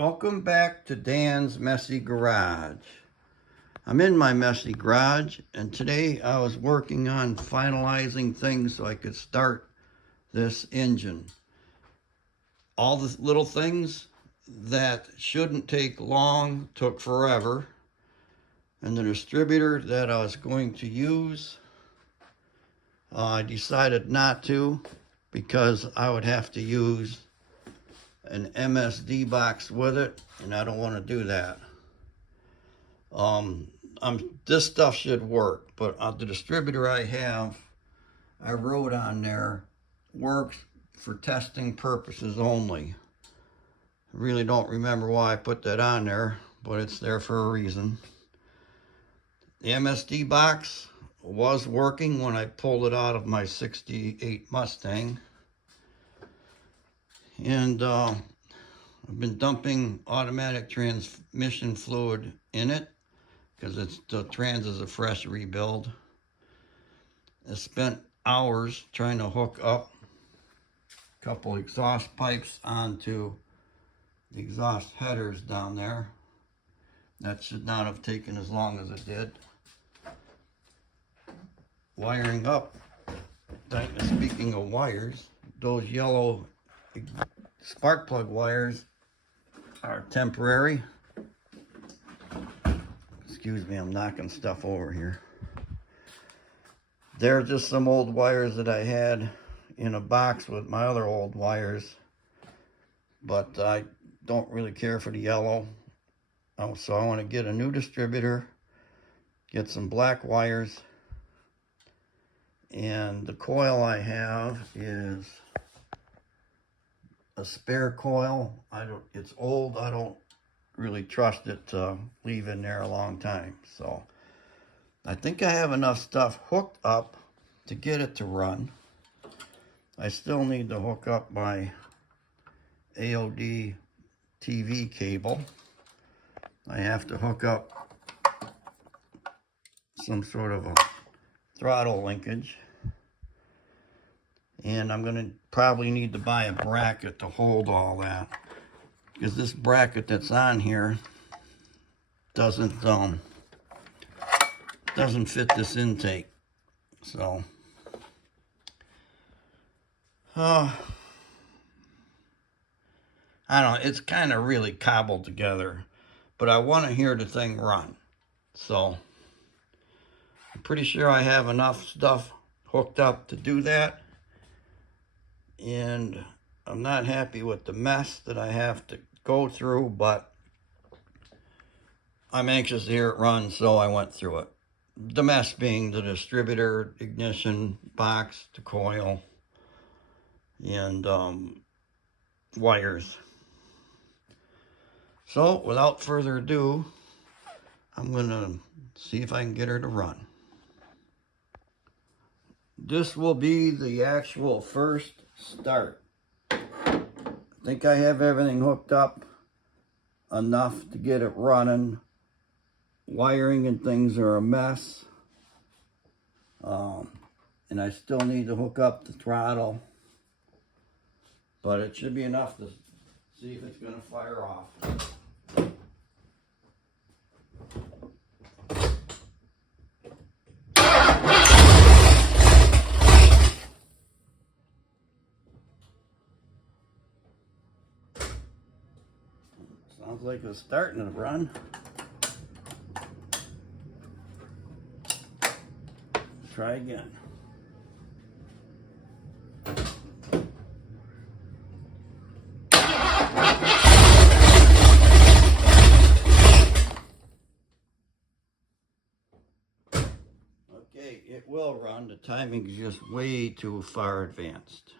Welcome back to Dan's Messy Garage. I'm in my messy garage, and today I was working on finalizing things so I could start this engine. All the little things that shouldn't take long took forever, and the distributor that I was going to use, I decided not to because I would have to use an MSD box with it, and I don't want to do that. This stuff should work, but the distributor I have, I wrote on there, works for testing purposes only. I really don't remember why I put that on there, but it's there for a reason. The MSD box was working when I pulled it out of my 68 Mustang. And I've been dumping automatic transmission fluid in it because the trans is a fresh rebuild. I spent hours trying to hook up a couple exhaust pipes onto the exhaust headers down there. That should not have taken as long as it did. Wiring up, speaking of wires, those yellow spark plug wires are temporary. Excuse me, I'm knocking stuff over here. They're just some old wires that I had in a box with my other old wires, but I don't really care for the yellow. So I want to get a new distributor, get some black wires, and the coil I have is a spare coil. It's old. I don't really trust it to leave in there a long time. So I think I have enough stuff hooked up to get it to run. I still need to hook up my AOD TV cable. I have to hook up some sort of a throttle linkage. And I'm going to probably need to buy a bracket to hold all that, because this bracket that's on here doesn't fit this intake. So I don't know, it's kind of really cobbled together, but I want to hear the thing run. So I'm pretty sure I have enough stuff hooked up to do that. And I'm not happy with the mess that I have to go through, but I'm anxious to hear it run, so I went through it. The mess being the distributor, ignition box, the coil, and wires. So without further ado, I'm gonna see if I can get her to run. This will be the actual first start. I think I have everything hooked up enough to get it running. Wiring and things are a mess. And I still need to hook up the throttle. But it should be enough to see if it's going to fire off. Sounds like it's starting to run. Try again. Okay, it will run. The timing is just way too far advanced.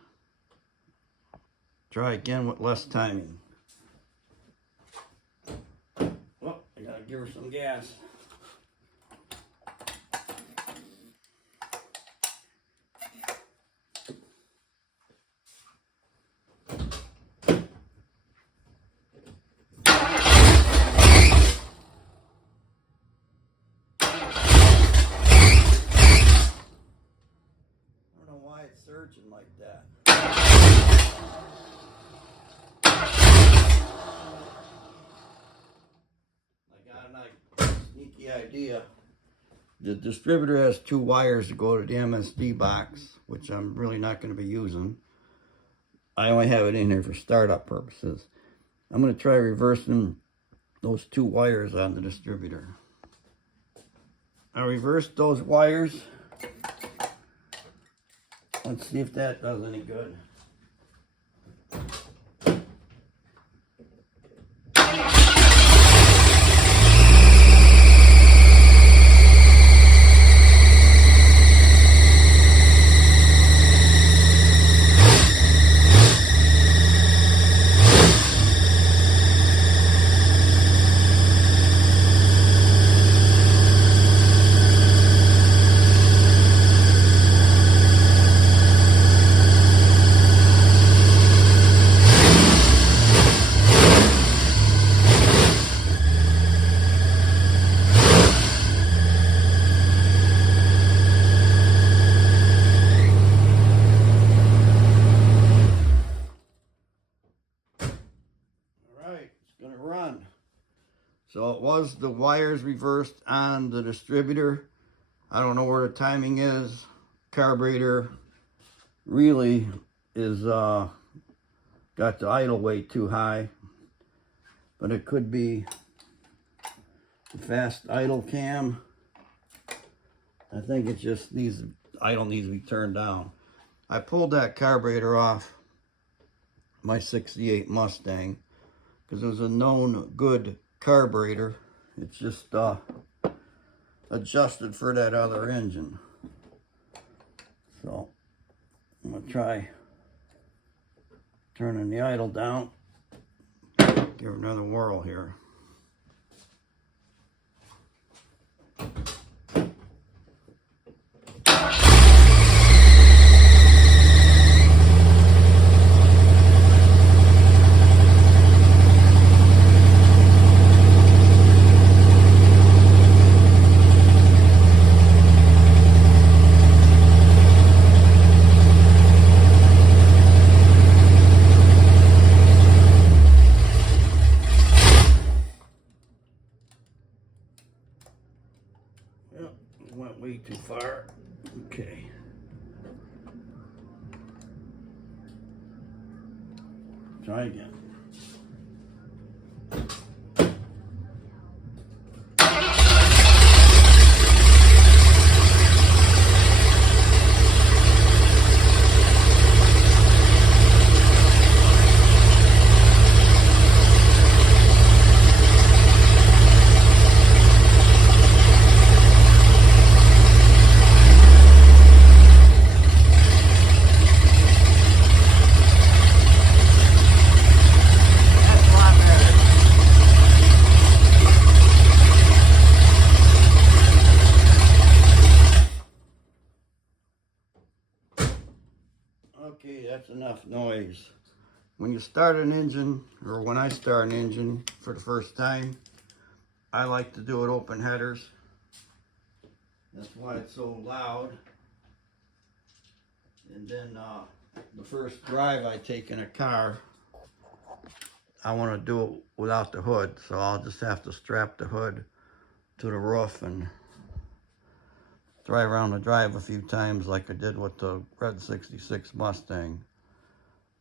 Try again with less timing. Well, I gotta give her some gas. Surging like that. the idea. The distributor has 2 wires to go to the MSD box, which I'm really not going to be using. I only have it in here for startup purposes. I'm going to try reversing those 2 wires on the distributor. I reversed those wires. Let's see if that does any good. Gonna run. So it was the wires reversed on the distributor. I don't know where the timing is. Carburetor really is got the idle weight too high, but it could be the fast idle cam. I think it just needs, idle needs to be turned down. I pulled that carburetor off my 68 Mustang because it was a known good carburetor. It's just adjusted for that other engine. So I'm gonna try turning the idle down. Give it another whirl here. Yep, went way too far. Okay. Try again. Okay, that's enough noise. When you start an engine, or when I start an engine for the first time, I like to do it open headers. That's why it's so loud. And then the first drive I take in a car, I want to do it without the hood. So I'll just have to strap the hood to the roof and drive around the drive a few times like I did with the red 66 Mustang.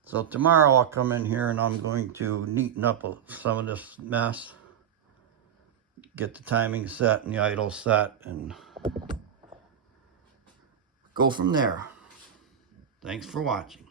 So tomorrow I'll come in here and I'm going to neaten up some of this mess, get the timing set and the idle set, and go from there. Thanks for watching.